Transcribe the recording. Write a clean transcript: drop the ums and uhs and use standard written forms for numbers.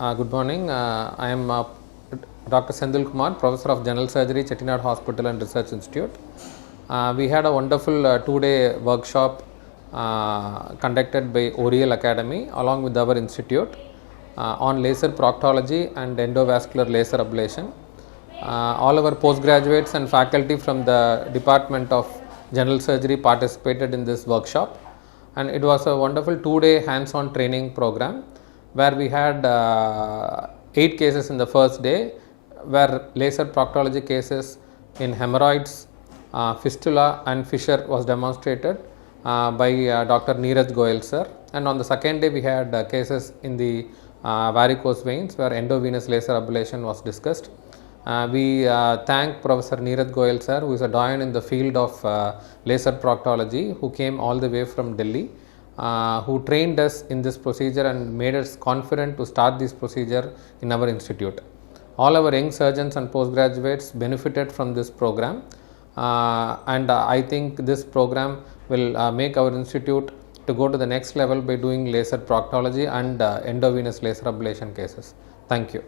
Good morning. I am Dr. Sendil Kumar, Professor of General Surgery, Chettinad Hospital and Research Institute. We had a wonderful 2-day workshop conducted by Oreol Academy along with our institute on laser proctology and endovascular laser ablation. All our postgraduates and faculty from the Department of General Surgery participated in this workshop, and it was a wonderful 2-day hands-on training program where we had 8 cases in the first day, where laser proctology cases in hemorrhoids, fistula and fissure was demonstrated by Dr. Neeraj Goyal sir, and on the second day we had cases in the varicose veins where endovenous laser ablation was discussed. We thank Professor Neeraj Goyal sir, who is a doyen in the field of laser proctology, who came all the way from Delhi, who trained us in this procedure and made us confident to start this procedure in our institute. All our young surgeons and postgraduates benefited from this program, and I think this program will make our institute to go to the next level by doing laser proctology and endovenous laser ablation cases. Thank you.